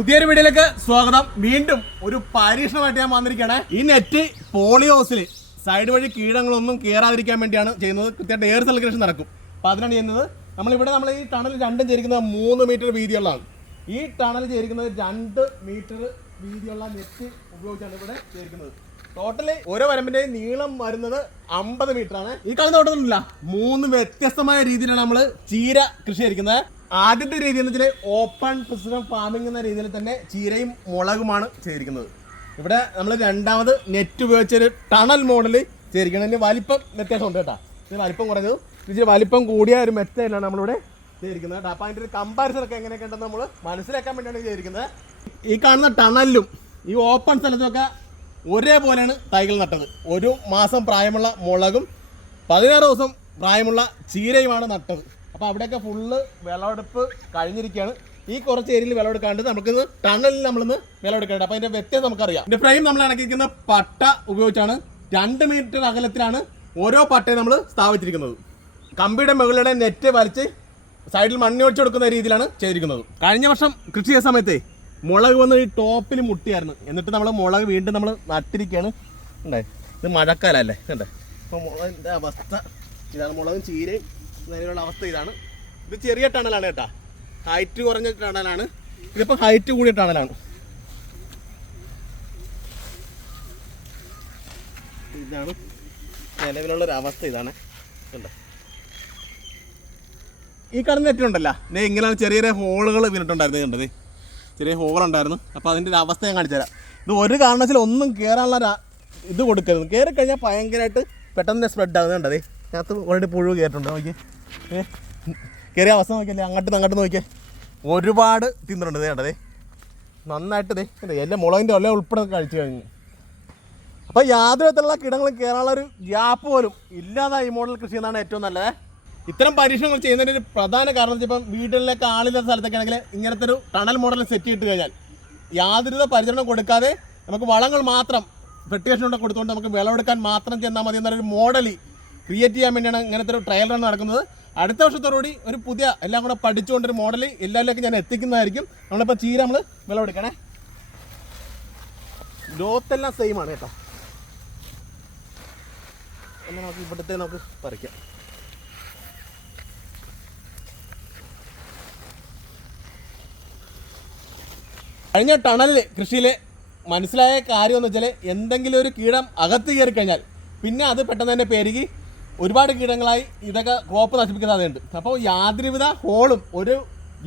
പുതിയൊരു വീഡിയോയിലേക്ക് സ്വാഗതം. വീണ്ടും ഒരു പരീക്ഷണമായിട്ട് ഞാൻ വന്നിരിക്കുകയാണ്. ഈ നെറ്റ് പോളിയോസിൽ സൈഡ് വഴി കീടങ്ങളൊന്നും കയറാതിരിക്കാൻ വേണ്ടിയാണ് ചെയ്യുന്നത്. കൃത്യമായിട്ട് എയർ സർക്കുലേഷൻ നടക്കും. അപ്പോൾ അതിനാണ് ചെയ്യുന്നത്. നമ്മളിവിടെ നമ്മൾ ഈ ടണൽ രണ്ടും ചേരിക്കുന്നത് മൂന്ന് മീറ്റർ വീതിയുള്ളതാണ്. ഈ ടണൽ ചേരിക്കുന്നത് രണ്ട് മീറ്റർ വീതിയുള്ള നെറ്റ് ഉപയോഗിച്ചാണ് ഇവിടെ ചേരിക്കുന്നത് ടോട്ടലി ഓരോ വരമ്പിന്റെയും നീളം വരുന്നത് അമ്പത് മീറ്റർ ആണ്. ഈ കളി തോട്ടത്തിലില്ല മൂന്ന് വ്യത്യസ്തമായ രീതിയിലാണ് നമ്മൾ ചീര കൃഷി ചെയ്തിരിക്കുന്നത്. ആദ്യത്തെ രീതി എന്ന് വെച്ചാൽ ഓപ്പൺ പ്രിസിഡൻ ഫാമിംഗ് എന്ന രീതിയിൽ തന്നെ ചീരയും മുളകുമാണ് ചെയ്തിരിക്കുന്നത്. ഇവിടെ നമ്മൾ രണ്ടാമത് നെറ്റ് ഉപയോഗിച്ചൊരു ടണൽ മോഡൽ ചെയ്തിരിക്കുന്നത് വലിപ്പം വലിപ്പം വ്യത്യാസമുണ്ട് കേട്ടോ. ഇതിന് വലിപ്പം കുറഞ്ഞത്. ഇച്ചിരി വലിപ്പം കൂടിയ ഒരു മെത്തേഡിലാണ് നമ്മളിവിടെ ചെയ്തിരിക്കുന്നത് കേട്ടോ. അപ്പോൾ അതിന്റെ ഒരു കമ്പാരിസൺ ഒക്കെ എങ്ങനെയൊക്കെ ഉണ്ടെന്ന് നമ്മൾ മനസ്സിലാക്കാൻ വേണ്ടിയാണ് ചെയ്തിരിക്കുന്നത്. ഈ കാണുന്ന ടണലിലും ഈ ഓപ്പൺ സ്ഥലത്തുമൊക്കെ ഒരേപോലെയാണ് തൈകൾ നട്ടത്. ഒരു മാസം പ്രായമുള്ള മുളകും പതിനാറ് ദിവസം പ്രായമുള്ള ചീരയുമാണ് നട്ടത്. അപ്പോൾ അവിടെയൊക്കെ ഫുള്ള് വിളവെടുപ്പ് കഴിഞ്ഞിരിക്കുകയാണ്. ഈ കുറച്ച് ഏരിയയിൽ വിളവെടുക്കാണ്ട് നമുക്കിന്ന് ടണലിൽ നമ്മളിന്ന് വിളവെടുക്കേണ്ടത് അപ്പോൾ അതിന്റെ വ്യത്യാസം നമുക്കറിയാം. ഇതിന്റെ ഫ്രെയിം നമ്മൾ ഇണക്കിയിരിക്കുന്ന പട്ട ഉപയോഗിച്ചാണ് രണ്ട് മീറ്റർ അകലത്തിലാണ് ഓരോ പട്ടയും നമ്മൾ സ്ഥാപിച്ചിരിക്കുന്നത്. കമ്പിയുടെ മുകളിലൂടെ നെറ്റ് വലിച്ച് സൈഡിൽ മണ്ണി ഒഴിച്ചു കൊടുക്കുന്ന രീതിയിലാണ് ചെയ്തിരിക്കുന്നത്. കഴിഞ്ഞ വർഷം കൃഷി ചെയ്ത സമയത്തെ മുളക് വന്ന് ഈ ടോപ്പിൽ മുട്ടിയായിരുന്നു. എന്നിട്ട് നമ്മൾ മുളക് വീണ്ടും നമ്മൾ നട്ടിരിക്കുകയാണ്. ഇത് മഴക്കാലല്ലേ കണ്ടേ? അപ്പോൾ മുളകിന്റെ അവസ്ഥ. ഇതാണ് മുളകും ചീരയും. നിലവിലുള്ള അവസ്ഥ ഇതാണ്. ഇത് ചെറിയ ടണലാണ് കേട്ടാ. ഹൈറ്റ് കുറഞ്ഞ ടണലാണ് ഇതിപ്പോൾ ഹൈറ്റ് കൂടിയ ടണലാണ് ഇതാണ് നിലവിലുള്ള ഒരു അവസ്ഥ ഇതാണ്. കണ്ടോ? ഈ കടന്ന് നെറ്റുണ്ടല്ലോ ഞാൻ ഇങ്ങനെയാണ് ചെറിയ ചെറിയ ഹോളുകൾ വീണിട്ടുണ്ടായിരുന്നു കണ്ടത് ചെറിയ ഹോളുണ്ടായിരുന്നു അപ്പോൾ അതിന്റെ ഒരു അവസ്ഥ ഞാൻ കാണിച്ചുതരാം ഇത് ഒരു കാരണവശാലും ഒന്നും കയറാനുള്ള ഇത് കൊടുക്കരുത്. കയറി കഴിഞ്ഞാൽ ഭയങ്കരമായിട്ട് പെട്ടെന്ന് സ്പ്രെഡ് ആകുന്നത് കണ്ടതേ അതിനകത്ത് ഓൾറെഡി പുഴു കയറിയിട്ടുണ്ട്. നോക്കി ഏ? കയറിയ അവസ്ഥ നോക്കിയല്ലേ അങ്ങോട്ട് അങ്ങോട്ട് നോക്കിയേ. ഒരുപാട് തിന്നിട്ടുണ്ട്. കണ്ടതേ നന്നായിട്ട് ദേ എല്ലാം മുളകിന്റെ എല്ലാം ഉൾപ്പെടെ കഴിച്ചു കഴിഞ്ഞു. അപ്പോൾ യാതൊരു വിധത്തിലുള്ള കിടങ്ങളും കയറാനുള്ള ഒരു ഗ്യാപ്പ് പോലും ഇല്ലാതെ ഈ മോഡൽ കൃഷി എന്നാണ് ഏറ്റവും നല്ലത്. ഇത്തരം പരീക്ഷണങ്ങൾ ചെയ്യുന്നതിന്റെ ഒരു പ്രധാന കാരണം വെച്ചാൽ ഇപ്പം വീടുകളിലൊക്കെ ആളില്ലാത്ത സ്ഥലത്തൊക്കെ ആണെങ്കിൽ ഇങ്ങനത്തെ ഒരു ടണൽ മോഡൽ സെറ്റ് ചെയ്തിട്ട് കഴിഞ്ഞാൽ യാതൊരുവിധ പരിചരണം കൊടുക്കാതെ നമുക്ക് വളങ്ങൾ മാത്രം ഫെർട്ടിഗേഷൻ കൊണ്ട് കൊടുത്തുകൊണ്ട് നമുക്ക് വിളവെടുക്കാൻ മാത്രം ചെന്നാൽ മതി എന്നൊരു മോഡൽ ക്രിയേറ്റ് ചെയ്യാൻ വേണ്ടിയാണ് ഇങ്ങനത്തെ ഒരു ട്രയൽ റൺ നടക്കുന്നത്. അടുത്ത വർഷത്തോടുകൂടി ഒരു പുതിയ എല്ലാം കൂടെ പഠിച്ചുകൊണ്ടൊരു മോഡൽ എല്ലാവരിലേക്കും ഞാൻ എത്തിക്കുന്നതായിരിക്കും. നമ്മളിപ്പോൾ ചീര നമ്മൾ വിളവെടുക്കണേ ലോത്ത് എല്ലാം സെയിം ആണ് കേട്ടോ. എന്നാൽ നമുക്ക് ഇവിടുത്തെ നമുക്ക് പറിക്കാം. കഴിഞ്ഞ ടണലിൽ കൃഷിയിൽ മനസ്സിലായ കാര്യം എന്ന് വെച്ചാൽ എന്തെങ്കിലും ഒരു കീടം അകത്ത് കയറി കഴിഞ്ഞാൽ പിന്നെ അത് പെട്ടെന്ന് തന്നെ പെരുകി ഒരുപാട് കീടങ്ങളായി ഇതൊക്കെ ക്രോപ്പ് നശിപ്പിക്കുന്ന അതുണ്ട് അപ്പോൾ യാതൊരുവിധ ഹോളും ഒരു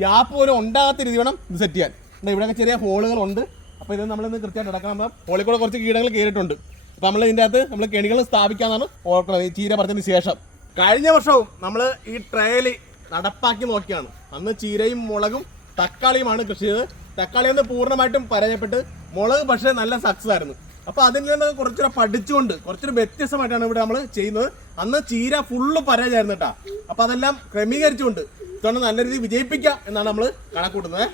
ഗ്യാപ്പ് പോലും ഉണ്ടാകാത്ത രീതി വേണം ഇത് സെറ്റ് ചെയ്യാൻ. ഇവിടെയൊക്കെ ചെറിയ ഹോളുകളുണ്ട്. അപ്പോൾ ഇത് നമ്മളിന്ന് കൃത്യമായിട്ട് നടക്കണം അപ്പം ഹോളിൽ കൂടെ കുറച്ച് കീടങ്ങൾ കയറിയിട്ടുണ്ട്. അപ്പോൾ നമ്മൾ ഇതിന്റെ അകത്ത് നമ്മൾ കെണികൾ സ്ഥാപിക്കാമെന്നാണ് ഓർക്കുന്നത് ഈ ചീര പറിച്ചതിന് ശേഷം. കഴിഞ്ഞ വർഷവും നമ്മൾ ഈ ട്രയൽ നടപ്പാക്കി നോക്കിയാണ്. അന്ന് ചീരയും മുളകും തക്കാളിയുമാണ് കൃഷി ചെയ്തത്. തക്കാളി ഒന്ന് പൂർണമായിട്ടും പരാജയപ്പെട്ട് മുളക് പക്ഷേ നല്ല സക്സസ് ആയിരുന്നു. അപ്പോൾ അതിൽ നിന്ന് കുറച്ചുകൂടെ പഠിച്ചുകൊണ്ട് കുറച്ചൊരു വ്യത്യസ്തമായിട്ടാണ് ഇവിടെ നമ്മൾ ചെയ്യുന്നത്. അന്ന് ചീര ഫുള്ള് പരാജയമായിരുന്നു കേട്ടോ അപ്പോൾ അതെല്ലാം ക്രമീകരിച്ചുകൊണ്ട് ഇത്തവണ നല്ല രീതിയിൽ വിജയിപ്പിക്കാം എന്നാണ് നമ്മൾ കണക്കൂട്ടുന്നത്.